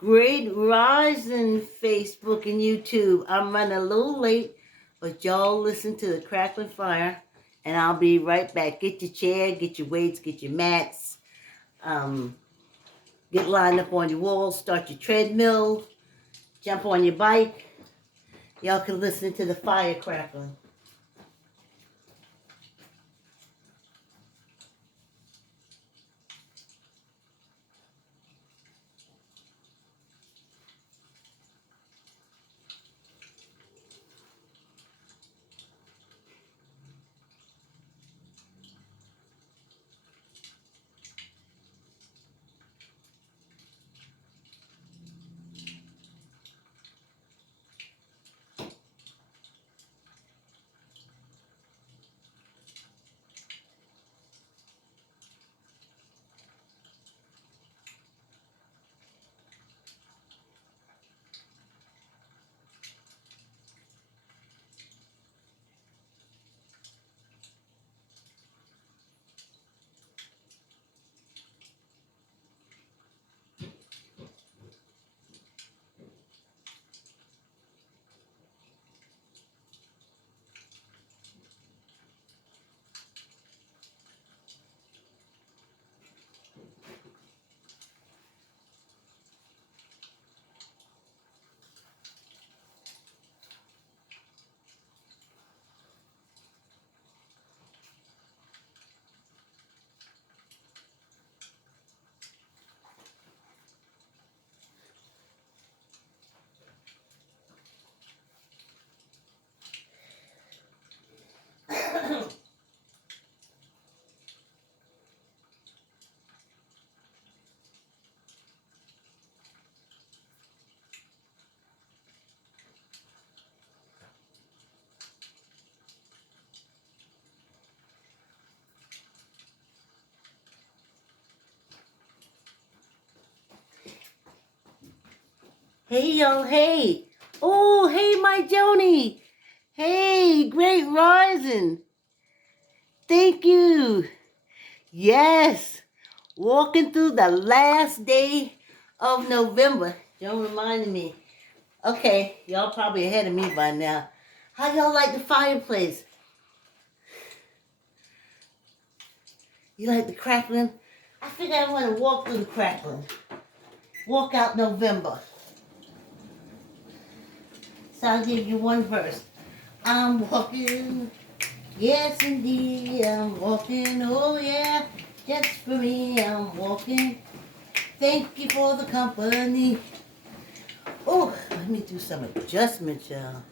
Great rising, Facebook and YouTube. I'm running a little late, but y'all listen to the crackling fire, and I'll be right back. Get your chair, get your weights, get your mats, um, get lined up on your wall, start your treadmill, jump on your bike. Y'all can listen to the fire crackling. Hey, y'all, hey. Oh, hey, my Joni. Hey, great rising. Thank you. Yes. Walking through the last day of November. Don't remind me. Okay, y'all probably ahead of me by now. How y'all like the fireplace? You like the crackling? I think I want to walk through the crackling. Walk out November. So I'll give you one verse. I'm walking, yes indeed, I'm walking, oh yeah, just for me, I'm walking. Thank you for the company. Oh, let me do some adjustments, y'all.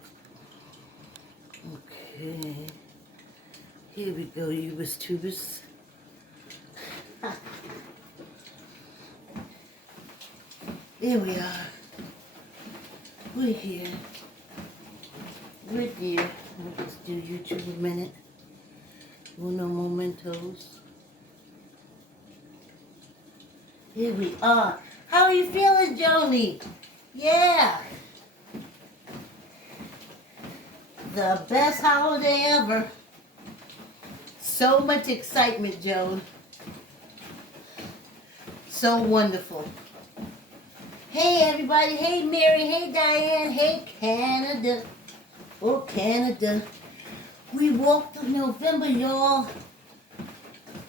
Okay. Here we go, Ubers Tubers. There we are. We're here. We're here. We'll just do YouTube a minute. Uno momentos. Here we are. How are you feeling, Joni? Yeah. The best holiday ever. So much excitement, Joan. So wonderful. Hey, everybody. Hey, Mary. Hey, Diane. Hey, Canada. Oh, Canada. We walked through November, y'all.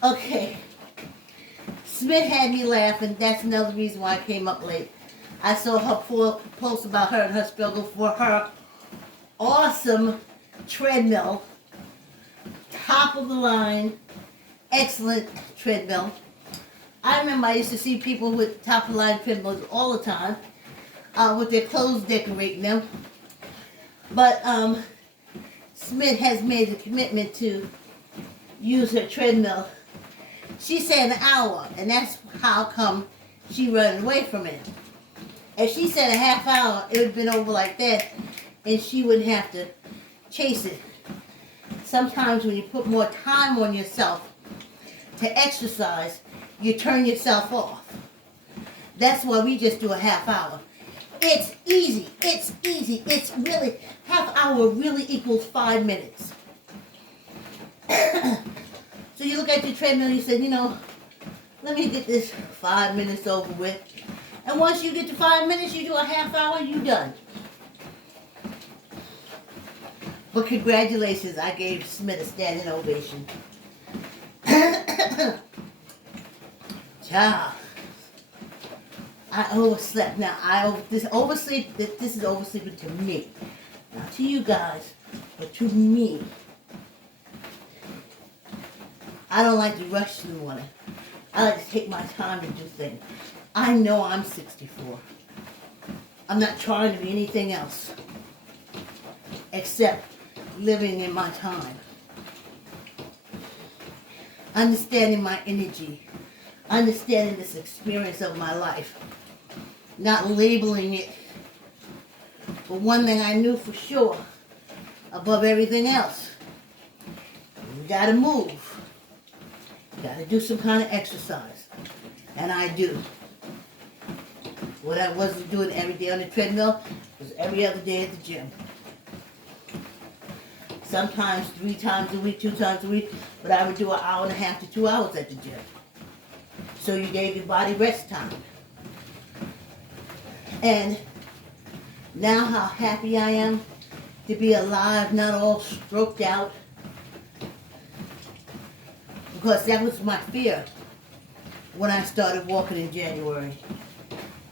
Okay. Smith had me laughing. That's another reason why I came up late. I saw her post about her and her struggle for her awesome treadmill. Top of the line. Excellent treadmill. I remember I used to see people with top of the line treadmills all the time. With their clothes decorating them. But Smith has made a commitment to use her treadmill. She said an hour, and that's how come she ran away from it. If she said a half hour, it would have been over like that, and she wouldn't have to chase it. Sometimes when you put more time on yourself to exercise, you turn yourself off. That's why we just do a half hour. It's easy. It's easy. It's really, half hour really equals 5 minutes. So you look at your treadmill and you said, let me get this 5 minutes over with. And once you get to 5 minutes, you do a half hour, you done. But congratulations, I gave Smith a standing ovation. Child, I overslept. Now, this oversleep, this is oversleeping to me. Not to you guys, but to me. I don't like to rush in the morning. I like to take my time to do things. I know I'm 64. I'm not trying to be anything else except living in my time. Understanding my energy. Understanding this experience of my life. Not labeling it. But one thing I knew for sure, above everything else, you gotta move. You gotta do some kind of exercise. And I do. What I wasn't doing every day on the treadmill was every other day at the gym. Sometimes 3 times a week, 2 times a week, but I would do an hour and a half to 2 hours at the gym. So you gave your body rest time. And now how happy I am to be alive, not all stroked out. Because that was my fear when I started walking in January.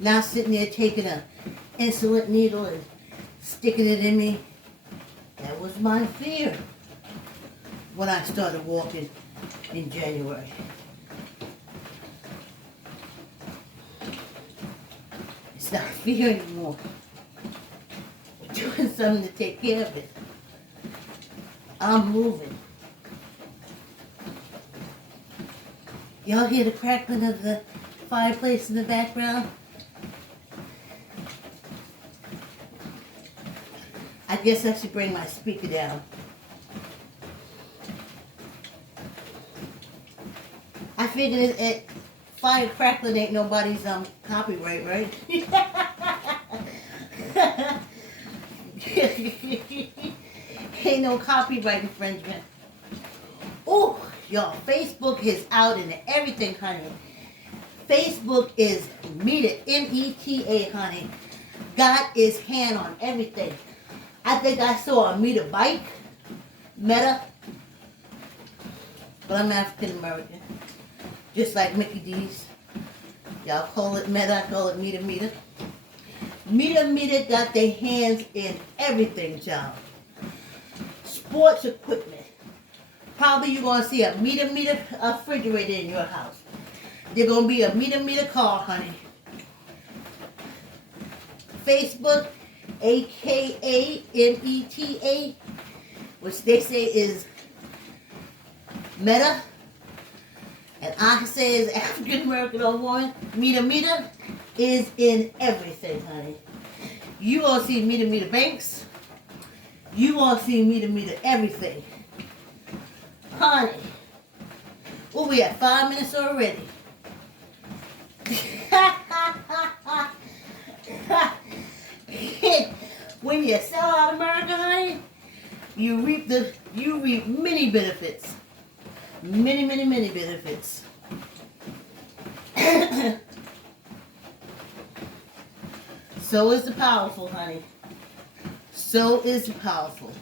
Now sitting there taking an insulin needle and sticking it in me. That was my fear when I started walking in January. It's not fear anymore. We're doing something to take care of it. I'm moving. Y'all hear the crackling of the fireplace in the background? I guess I should bring my speaker down. I figured it fire crackling ain't nobody's copyright, right? Ain't no copyright infringement. Oh, y'all, Facebook is out and everything, honey. Facebook is Meta, M-E-T-A, honey. Got his hand on everything. I think I saw a Meta bike, Meta, but I'm African American, just like Mickey D's. Y'all call it Meta, I call it Meta Meta. Meta got their hands in everything, child. Sports equipment. Probably you're going to see a Meta refrigerator in your house. There's going to be a Meta car, honey. Facebook, a.k.a. M-E-T-A, which they say is Meta, and I say is African American or woman. Meta is in everything, honey. You gonna see Meta banks. You gonna see Meta everything, honey. Oh, we at 5 minutes already. When you sell out America, honey, you reap many benefits. Many benefits. So is the powerful, honey. So is the powerful.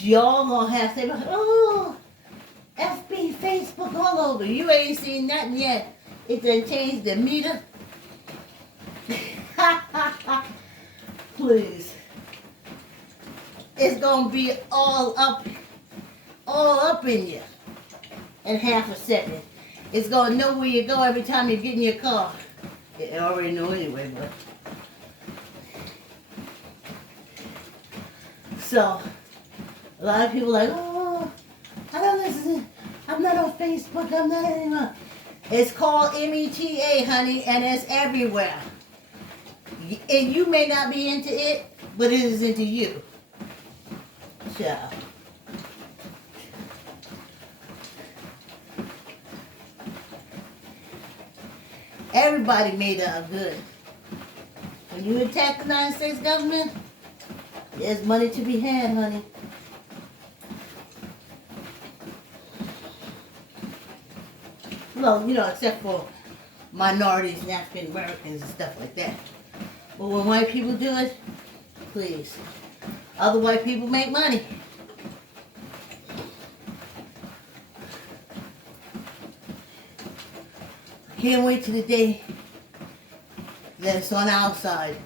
Y'all gonna have to say, oh, FB, Facebook, all over. You ain't seen nothing yet. It done changed the meter. Please. It's gonna be all up in you in half a second. It's gonna know where you go every time you get in your car. It already know anyway, but. So, a lot of people are like, oh, I don't listen. I'm not on Facebook. I'm not anymore. It's called META, honey, and it's everywhere. And you may not be into it, but it is into you. Ciao. Everybody made out good. When you attack the United States government, there's money to be had, honey. Well, except for minorities and African Americans and stuff like that. But when white people do it, please. Other white people make money. Can't wait till the day that it's on our side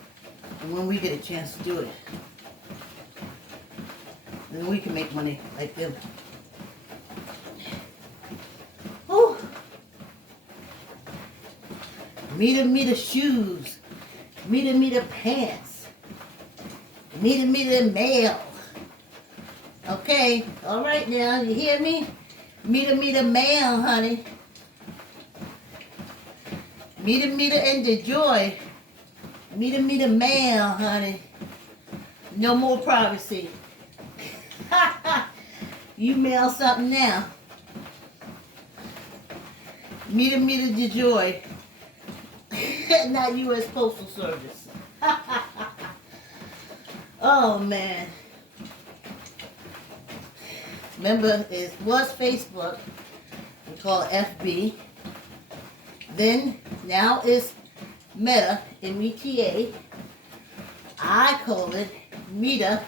and when we get a chance to do it. Then we can make money like them. Whew. Meter shoes. Meter pants. Meter mail. Okay, all right now, you hear me? Meter mail, honey. Meter and the joy. Meter mail, honey. No more privacy. You mail something now. Meter the joy. Not U.S. Postal Service. Oh man. Remember, it was Facebook. We call it FB. Then, now it's Meta, M-E-T-A. I call it Meta.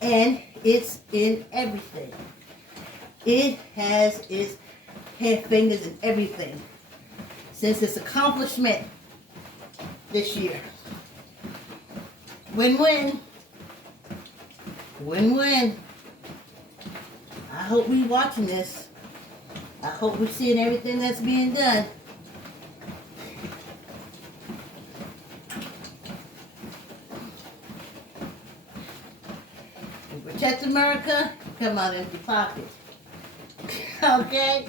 And it's in everything. It has its hair fingers in everything. Since its accomplishment this year. Win-win. Win-win. I hope we watching this. I hope we're seeing everything that's being done. And protect America, come out empty pocket. Okay?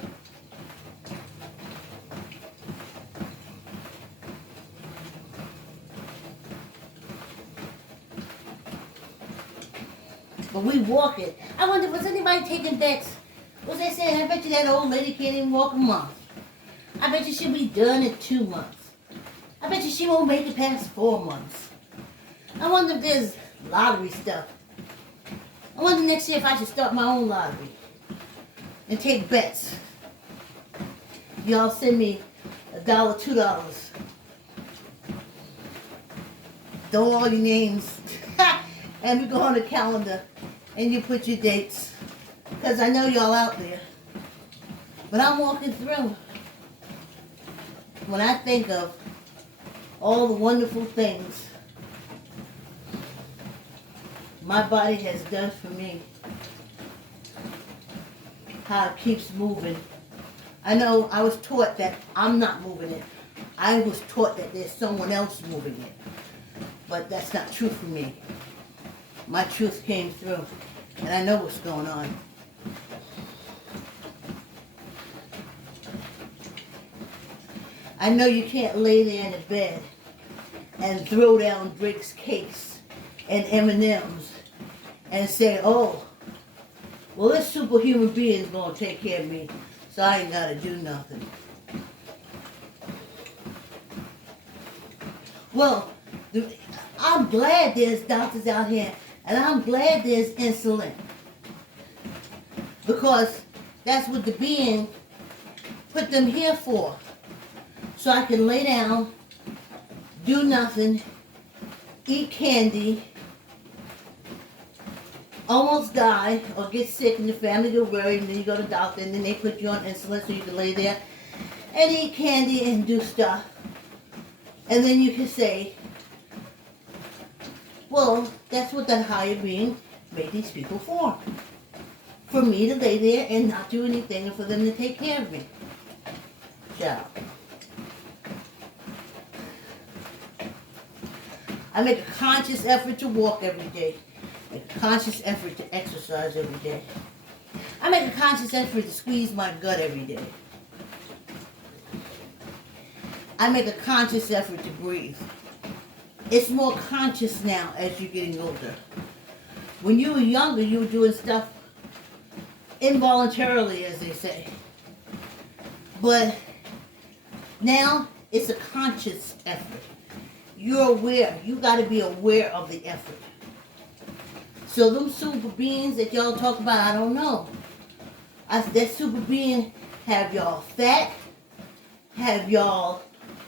But we walk it. I wonder, was anybody taking bets? Was they saying, I bet you that old lady can't even walk a month. I bet you she'll be done in 2 months. I bet you she won't make it past 4 months. I wonder if there's lottery stuff. I wonder next year if I should start my own lottery and take bets. Y'all send me $1, $2. Throw all your names. And we go on the calendar and you put your dates. Because I know y'all out there. But I'm walking through. When I think of all the wonderful things my body has done for me, how it keeps moving. I know I was taught that I'm not moving it. I was taught that there's someone else moving it. But that's not true for me. My truth came through. And I know what's going on. I know you can't lay there in the bed and throw down Drake's cakes and M&M's and say, oh, well, this superhuman being is going to take care of me, so I ain't got to do nothing. Well, I'm glad there's doctors out here, and I'm glad there's insulin. Because that's what the being put them here for. So I can lay down, do nothing, eat candy, almost die or get sick and the family get worried and then you go to the doctor and then they put you on insulin so you can lay there and eat candy and do stuff. And then you can say, well, that's what that higher being made these people for. For me to lay there and not do anything and for them to take care of me. Ciao. I make a conscious effort to walk every day. Make a conscious effort to exercise every day. I make a conscious effort to squeeze my gut every day. I make a conscious effort to breathe. It's more conscious now as you're getting older. When you were younger, you were doing stuff involuntarily, as they say. But now it's a conscious effort. You're aware. You got to be aware of the effort. So them super beings that y'all talk about, I don't know. That super being have y'all fat have y'all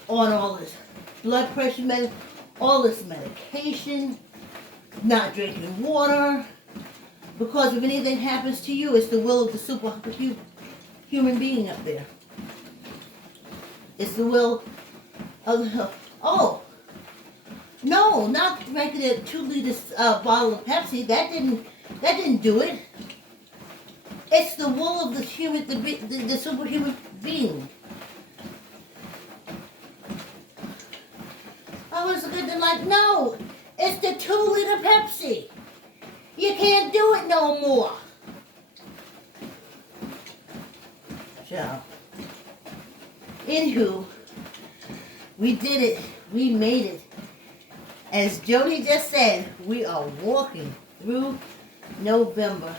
on all this blood pressure all this medication, not drinking water, because if anything happens to you, it's the will of the human being up there. It's the will of the, oh, no, not drinking a 2-liter bottle of Pepsi. That didn't do it. It's the will of the superhuman being. I was good to like, no, it's the 2-liter Pepsi. You can't do it no more. So, anywho, we did it. We made it. As Jody just said, we are walking through November.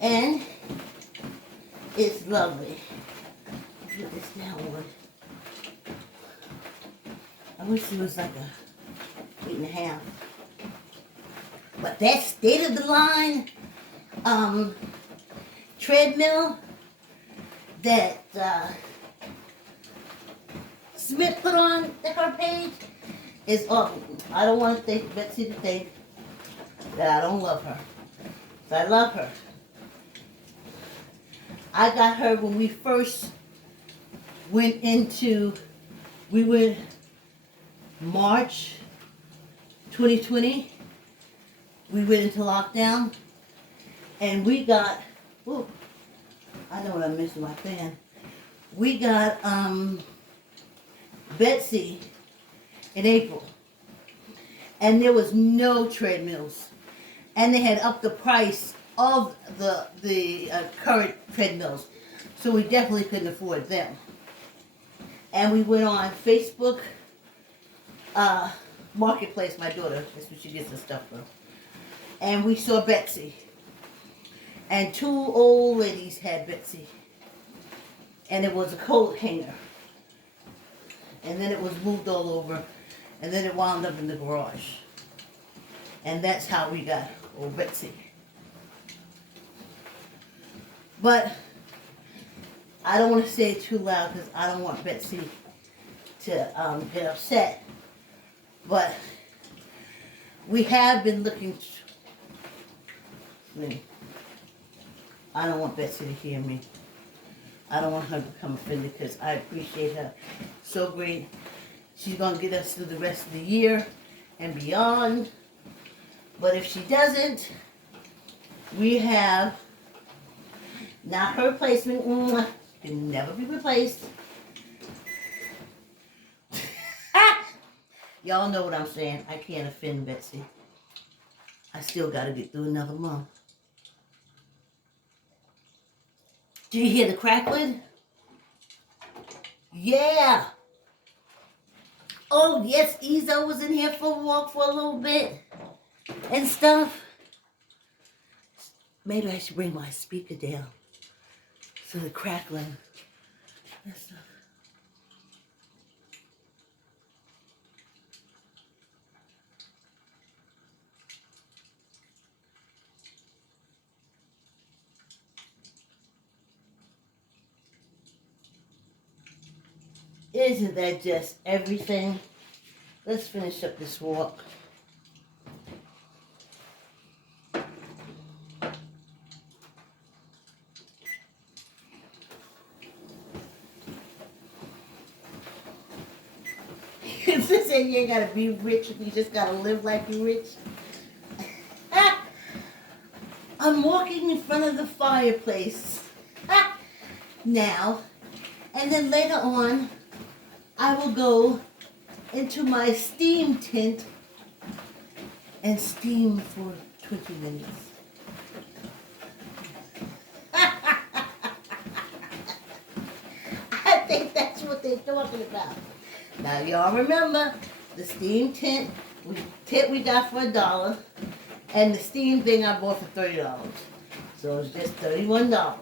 And it's lovely. Put this down one. I wish it was like a 8.5. But that state of the line treadmill that Smith put on her page is awful. I don't want to think Betsy to think that I don't love her. So I love her. I got her when we first went March 2020. We went into lockdown, and we got, ooh, I know what I'm missing my fan. We got Betsy in April, and there was no treadmills, and they had upped the price of the current treadmills, so we definitely couldn't afford them. And we went on Facebook Marketplace. My daughter, that's where she gets the stuff from. And we saw Betsy, and 2 old ladies had Betsy, and it was a coat hanger, and then it was moved all over, and then it wound up in the garage, and that's how we got old Betsy. But I don't want to say it too loud because I don't want Betsy to get upset. But we have been looking. I don't want Betsy to hear me. I don't want her to become offended because I appreciate her so great. She's going to get us through the rest of the year and beyond. But if she doesn't, we have not her replacement. Can never be replaced. Y'all know what I'm saying. I can't offend Betsy. I still got to get through another month. Do you hear the crackling? Yeah. Oh, yes, Ezo was in here for a walk for a little bit and stuff. Maybe I should bring my speaker down so the crackling and stuff. Isn't that just everything? Let's finish up this walk. This saying you ain't gotta be rich, you just gotta live like you're rich. I'm walking in front of the fireplace now, and then later on I will go into my steam tent and steam for 20 minutes. I think that's what they're talking about. Now y'all remember the steam tent we got for $1, and the steam thing I bought for $30. So it's just $31.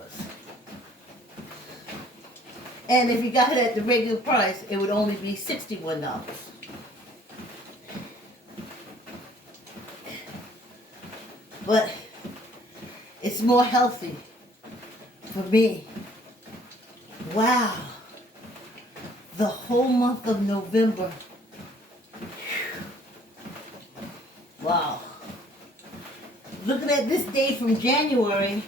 And if you got it at the regular price, it would only be $61. But it's more healthy for me. Wow. the whole month of November. Wow. Looking at this day from January,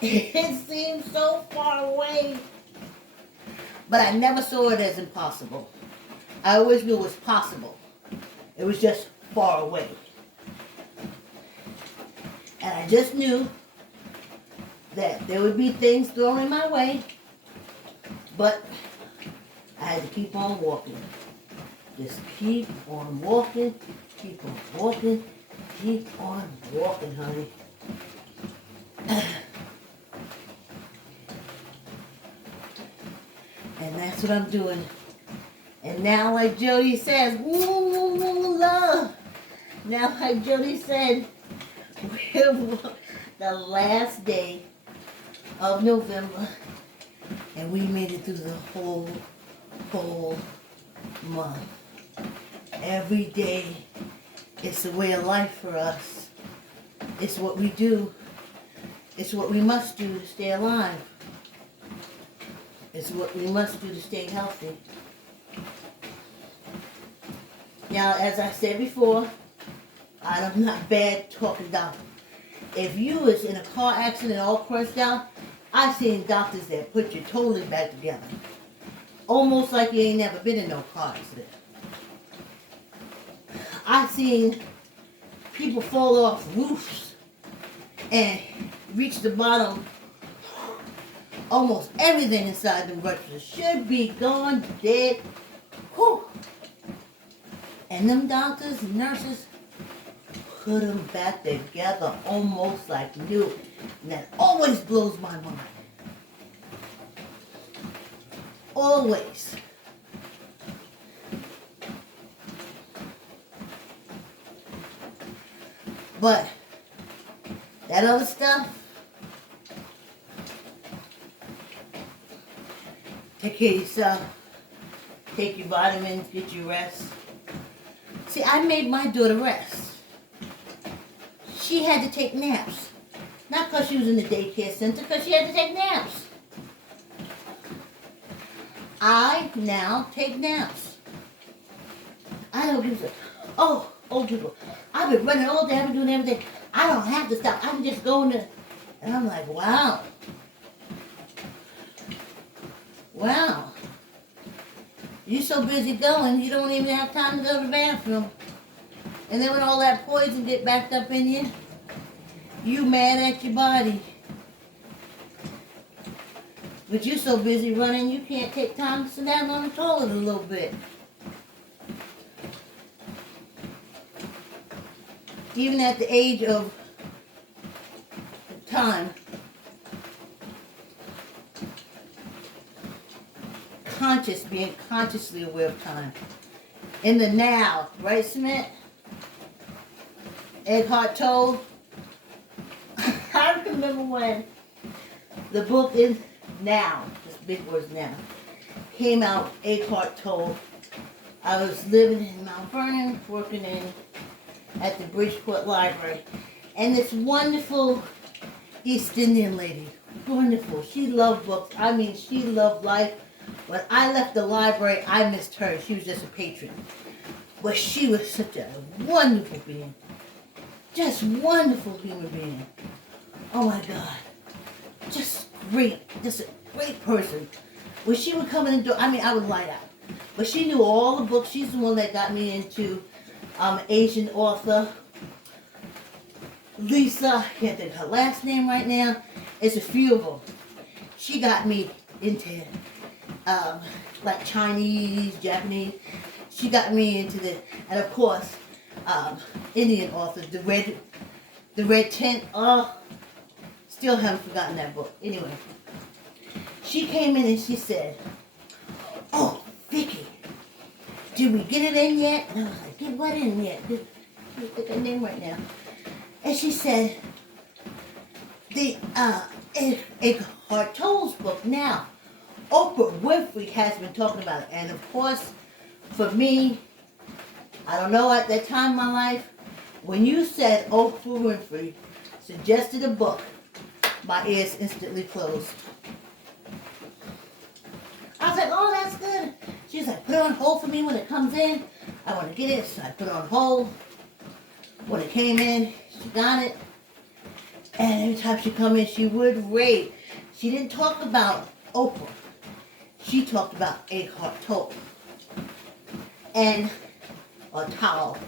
it seems so far away. But I never saw it as impossible. I always knew it was possible. It was just far away. And I just knew that there would be things thrown in my way, but I had to keep on walking. Just keep on walking, keep on walking, keep on walking, honey. And that's what I'm doing. And now, like Jody says, ooh, love. Now, like Jody said, we're the last day of November, and we made it through the whole month. Every day, it's a way of life for us. It's what we do. It's what we must do to stay alive. It's what we must do to stay healthy. Now, as I said before, I'm not bad talking doctor. If you was in a car accident all crushed out, I've seen doctors that put you totally back together. Almost like you ain't never been in no car accident. I've seen people fall off roofs and reach the bottom. Almost everything inside them ruptures should be gone, dead. Whew. And them doctors and nurses put them back together almost like new. And that always blows my mind. Always. But that other stuff, take care of yourself. Take your vitamins, get your rest. See, I made my daughter rest. She had to take naps. Not because she was in the daycare center, because she had to take naps. I now take naps. I don't give a... Oh, old people. I've been running all day, I've been doing everything. I don't have to stop. I can just go in there. And I'm like, wow. Wow. You're so busy going, you don't even have time to go to the bathroom. And then when all that poison get backed up in you, you mad at your body. But you're so busy running, you can't take time to sit down on the toilet a little bit. Even at the age of time, being consciously aware of time. In the now, right, Smith? Eckhart Tolle. I remember when the book is Now, this big word Now, came out, Eckhart Tolle. I was living in Mount Vernon, working at the Bridgeport Library. And this wonderful East Indian lady, wonderful. She loved books. I mean, she loved life. When I left the library, I missed her. She was just a patron. But she was such a wonderful being. Just wonderful human being. Oh my God. Just great. Just a great person. When she would come in the door, I mean, I would light out. But she knew all the books. She's the one that got me into Asian author Lisa. I can't think of her last name right now. It's a few of them. She got me into like Chinese, Japanese. She got me into the, and of course, Indian authors, the Red Tent. Oh, still haven't forgotten that book. Anyway, she came in and she said, "Oh, Vicky, did we get it in yet?" And I was like, "Get what in yet?" Let me pick her name right now. And she said, "The Eckhart Tolle's book Now. Oprah Winfrey has been talking about it." And of course, for me, I don't know, at that time in my life, when you said Oprah Winfrey suggested a book, my ears instantly closed. I was like, "Oh, that's good." like, put it on hold for me when it comes in. I want to get it, so I put it on hold. When it came in, she got it. And every time she come in, she would rave. She didn't talk about Oprah. She talked about Eckhart Tolle. And a towel.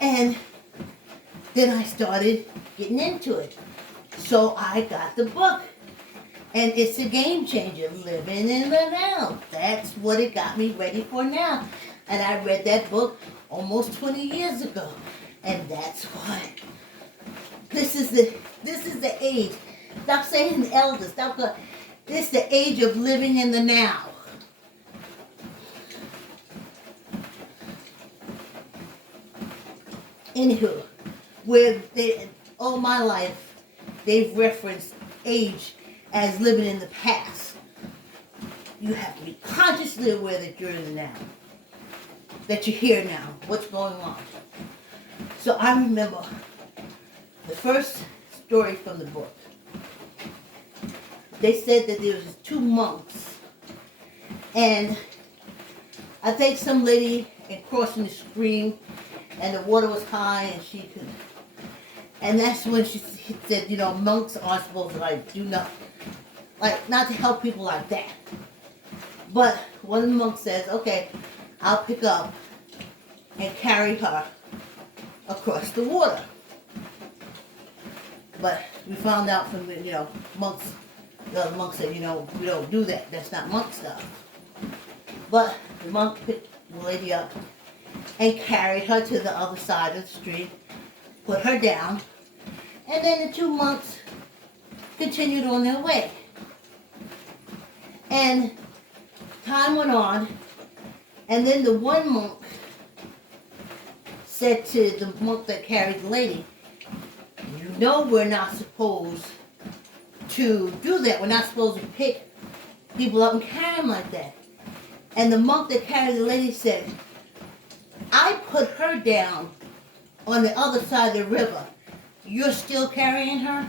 And then I started getting into it. So I got the book. And it's a game changer, living in the now. That's what it got me ready for now. And I read that book almost 20 years ago. And that's why. This is the age. Stop saying the elder. This is the age of living in the now. Anywho, all my life, they've referenced age as living in the past. You have to be consciously aware that you're in the now. That you're here now. What's going on? So I remember the first story from the book. They said that there was 2 monks. And I think some lady had crossing the stream and the water was high and she could. And that's when she said, monks aren't supposed to do nothing. Not to help people like that. But one of the monks says, okay, I'll pick up and carry her across the water. But we found out from the, monks, the other monk said, we don't do that. That's not monk stuff. But the monk picked the lady up and carried her to the other side of the stream, put her down, and then the 2 monks continued on their way. And time went on, and then the one monk said to the monk that carried the lady, we're not supposed to do that. We're not supposed to pick people up and carry them like that. And the monk that carried the lady said, I put her down on the other side of the river. You're still carrying her?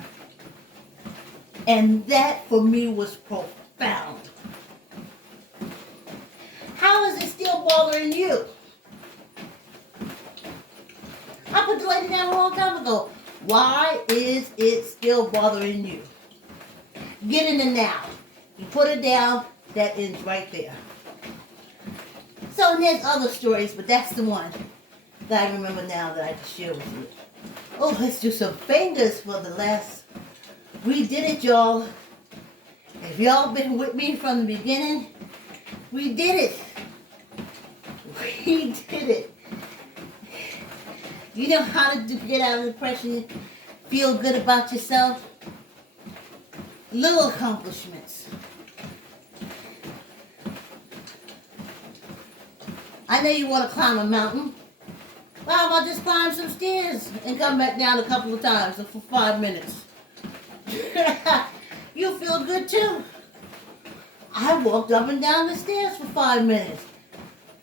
And that for me was profound. How is it still bothering you? I put the lady down a long time ago. Why is it still bothering you? Get in the now. You put it down, that ends right there. So there's other stories, but that's the one that I remember now that I can share with you. Oh, let's do some fingers for the last. We did it, y'all. If y'all been with me from the beginning, we did it. We did it. You know how to get out of depression, feel good about yourself? Little accomplishments. I know you want to climb a mountain. Well, how about just climb some stairs and come back down a couple of times for 5 minutes? You'll feel good too. I walked up and down the stairs for 5 minutes.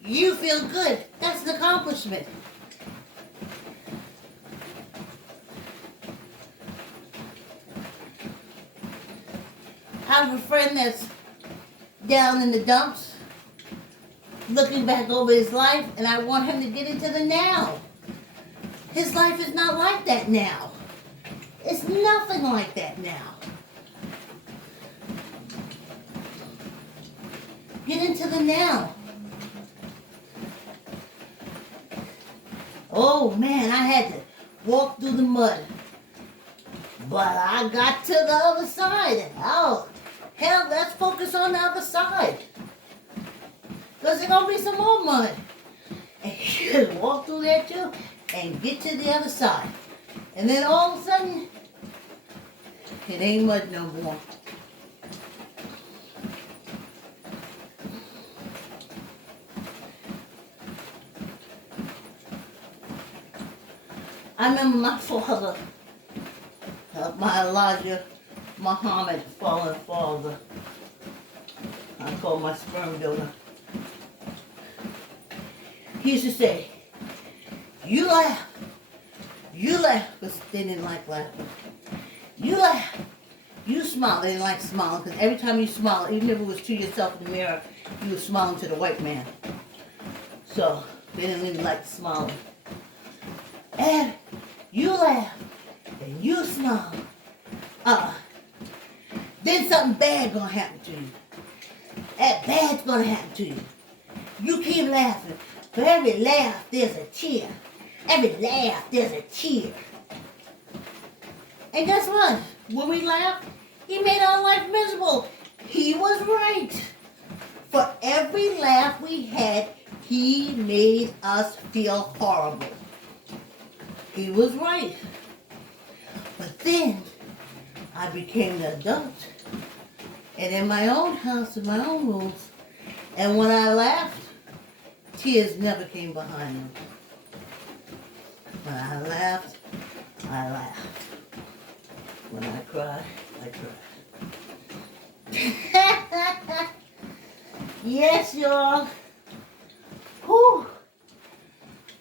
You feel good. That's an accomplishment. I have a friend that's down in the dumps, looking back over his life, and I want him to get into the now. His life is not like that now. It's nothing like that now. Get into the now. Oh man, I had to walk through the mud. But I got to the other side. Oh, hell, let's focus on the other side. Because there's going to be some more mud. And you just walk through there too and get to the other side. And then all of a sudden, it ain't mud no more. I remember my father, my Elijah Muhammad, fallen father. I call my sperm donor. He used to say, you laugh, because they didn't like laughing. You laugh, you smile, they didn't like smiling, because every time you smile, even if it was to yourself in the mirror, He was smiling to the white man. So they didn't really like smiling. And you laugh and you smile. Then something bad gonna happen to you. That bad's gonna happen to you. You keep laughing. For every laugh, there's a tear. Every laugh, there's a tear. And guess what? When we laugh, he made our life miserable. He was right. For every laugh we had, he made us feel horrible. He was right. But then, I became an adult. And in my own house, in my own rules. And when I laughed, tears never came behind them. When I laughed, I laughed. When I cried, I cried. Yes, y'all. Whew.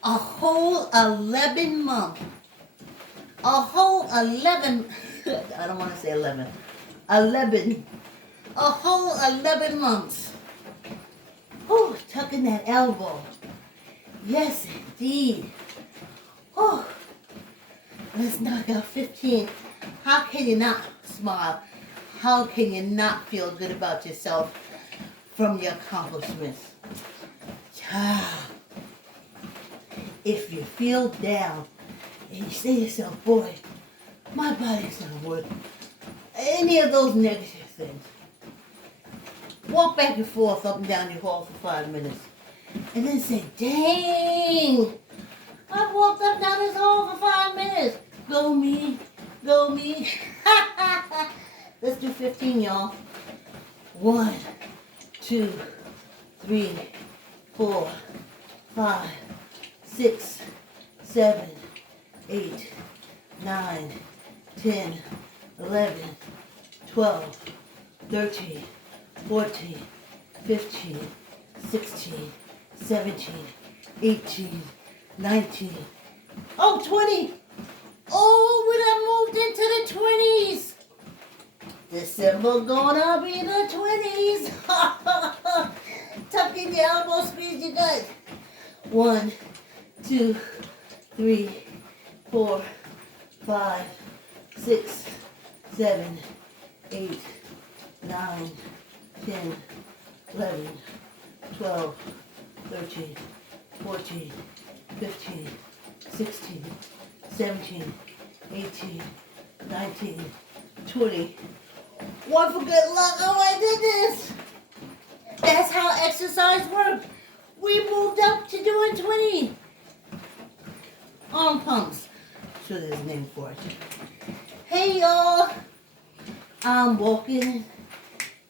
A whole 11 months. A whole 11, I don't want to say 11. 11. A whole 11 months. Whew, tucking that elbow. Yes, indeed. Oh, let's knock out 15. How can you not smile? How can you not feel good about yourself from your accomplishments? Child, if you feel down and you say to yourself, boy, my body's not worth any of those negative things. Walk back and forth up and down your hall for 5 minutes. And then say, dang, I walked up and down this hall for 5 minutes. Go me, go me. Let's do 15, y'all. 1, 2, 3, 4, 5, 6, 7, 8, 9, 10, 11, 12, 13, 14, 15, 16, 17, 18, 19, 20. Oh, we done moved into the 20s. December gonna be the 20s. Tuck in your elbow, squeeze your gut. 1, 2, 3, 4, 5, 6, 7, 8, 9, 10, 11, 12, 13, 14, 15, 16, 17, 18, 19, 20. One for good luck. Oh, I did this. That's how exercise works. We moved up to doing 20. Arm pumps. I'm sure there's a name for it. Hey, y'all. I'm walking.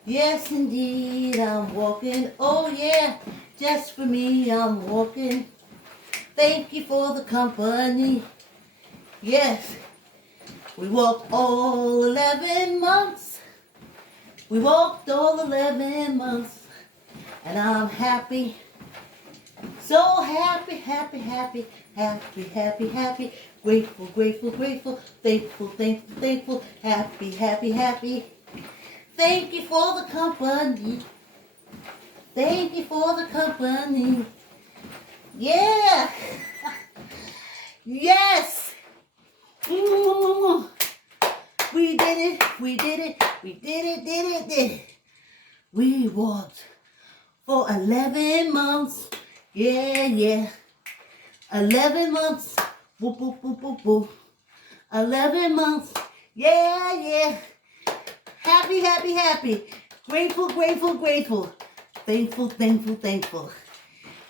Yes, indeed, I'm walking. Oh, yeah. Just for me, I'm walking. Thank you for the company. Yes, we walked all 11 months. We walked all 11 months. And I'm happy. So happy, happy, happy, happy, happy, happy. Grateful, grateful, grateful. Thankful, thankful, thankful. Happy, happy, happy. Thank you for the company. Thank you for the company. Yeah. Yes. We did it. We did it. We did it, did it, did it. We walked for 11 months. Yeah, yeah. 11 months. Whoop, whoop, whoop, whoop, whoop. 11 months. Yeah, yeah. Happy, happy, happy. Grateful, grateful, grateful. Thankful, thankful, thankful.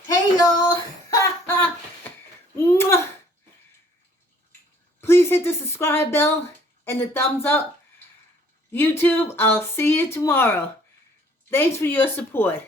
Hey, y'all. Please hit the subscribe bell and the thumbs up. YouTube, I'll see you tomorrow. Thanks for your support.